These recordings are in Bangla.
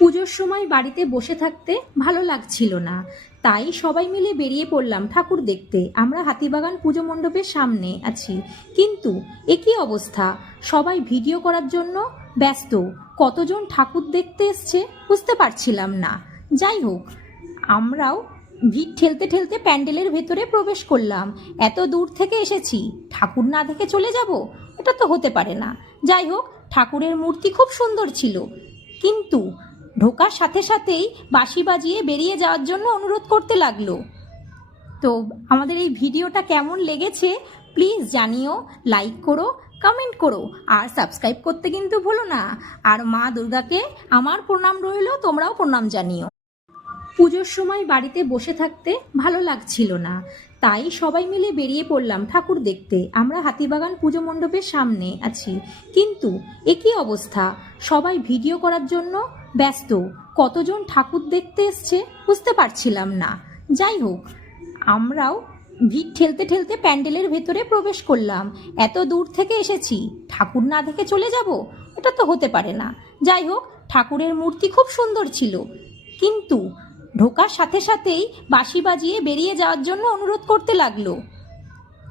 পুজোর সময় বাড়িতে বসে থাকতে ভালো লাগছিল না, তাই সবাই মিলে বেরিয়ে পড়লাম ঠাকুর দেখতে। আমরা হাতিবাগান পুজো মণ্ডপের সামনে আছি, কিন্তু এ কী অবস্থা, সবাই ভিডিও করার জন্য ব্যস্ত। কতজন ঠাকুর দেখতে এসছে বুঝতে পারছিলাম না। যাই হোক, আমরাও ভিড় ঠেলতে ঠেলতে প্যান্ডেলের ভেতরে প্রবেশ করলাম। এত দূর থেকে এসেছি, ঠাকুর না দেখে চলে যাব? এটা তো হতে পারে না। যাই হোক, ঠাকুরের মূর্তি খুব সুন্দর ছিল, কিন্তু ঢোকার সাথে সাথেই বাঁশি বাজিয়ে বেরিয়ে যাওয়ার জন্য অনুরোধ করতে লাগলো। তো আমাদের এই ভিডিওটা কেমন লেগেছে প্লিজ জানিও, লাইক করো, কমেন্ট করো, আর সাবস্ক্রাইব করতে কিন্তু ভুলো না। আর মা দুর্গাকে আমার প্রণাম রইল, তোমরাও প্রণাম জানিও। পুজোর সময় বাড়িতে বসে থাকতে ভালো লাগছিল না, তাই সবাই মিলে বেরিয়ে পড়লাম ঠাকুর দেখতে। আমরা হাতিবাগান পুজো মণ্ডপের সামনে আছি, কিন্তু এ কী অবস্থা, সবাই ভিডিও করার জন্য ব্যস্ত। কতজন ঠাকুর দেখতে এসছে বুঝতে পারছিলাম না। যাই হোক, আমরাও ভিড় ঠেলতে ঠেলতে প্যান্ডেলের ভেতরে প্রবেশ করলাম। এত দূর থেকে এসেছি, ঠাকুর না দেখে চলে যাব? এটা তো হতে পারে না। যাই হোক, ঠাকুরের মূর্তি খুব সুন্দর ছিল, কিন্তু ঢোকার সাথে সাথেই বাঁশি বাজিয়ে বেরিয়ে যাওয়ার জন্য অনুরোধ করতে লাগলো।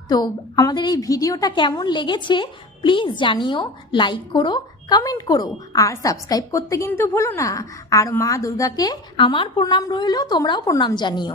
তো আমাদের এই ভিডিওটা কেমন লেগেছে প্লিজ জানিও, লাইক করো, কমেন্ট করো, আর সাবস্ক্রাইব করতে কিন্তু ভুলো না। আর মা দুর্গাকে আমার প্রণাম রইল, তোমরাও প্রণাম জানিও।